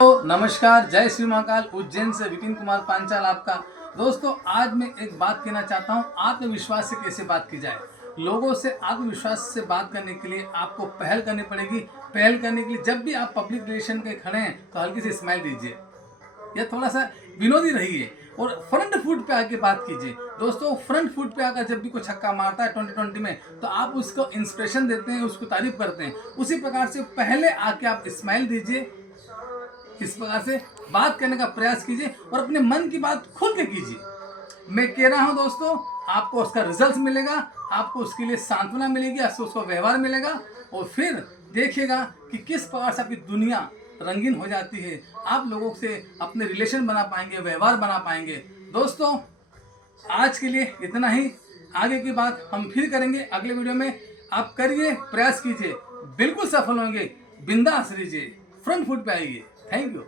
तो नमस्कार, जय श्री महाकाल। उज्जैन से विपिन कुमार पांचाल आपका। दोस्तों, आज मैं एक बात कहना चाहता हूँ, आत्मविश्वास से कैसे बात की जाए। लोगों से आत्मविश्वास से बात करने के लिए आपको पहल करनी पड़ेगी। पहल करने के लिए जब भी आप पब्लिक रिलेशन के खड़े हैं तो हल्की सी स्माइल दीजिए या थोड़ा सा विनोदी रहिए और फ्रंट फुट पे आके बात कीजिए। दोस्तों, फ्रंट फुट पे आकर जब भी कोई छक्का मारता है 2020 में, तो आप उसको इंस्पिरेशन देते हैं, उसको तारीफ करते हैं। उसी प्रकार से पहले आके आप स्माइल दीजिए, इस प्रकार से बात करने का प्रयास कीजिए और अपने मन की बात खुल के कीजिए। मैं कह रहा हूं दोस्तों, आपको उसका रिजल्ट मिलेगा, आपको उसके लिए सांत्वना मिलेगी, आपको उसका व्यवहार मिलेगा और फिर देखिएगा कि किस प्रकार से आपकी दुनिया रंगीन हो जाती है। आप लोगों से अपने रिलेशन बना पाएंगे, व्यवहार बना पाएंगे। दोस्तों, आज के लिए इतना ही। आगे की बात हम फिर करेंगे अगले वीडियो में। आप करिए, प्रयास कीजिए, बिल्कुल सफल होंगे। बिंदास रहिए, फ्रंट फुट पे आइए। Thank you.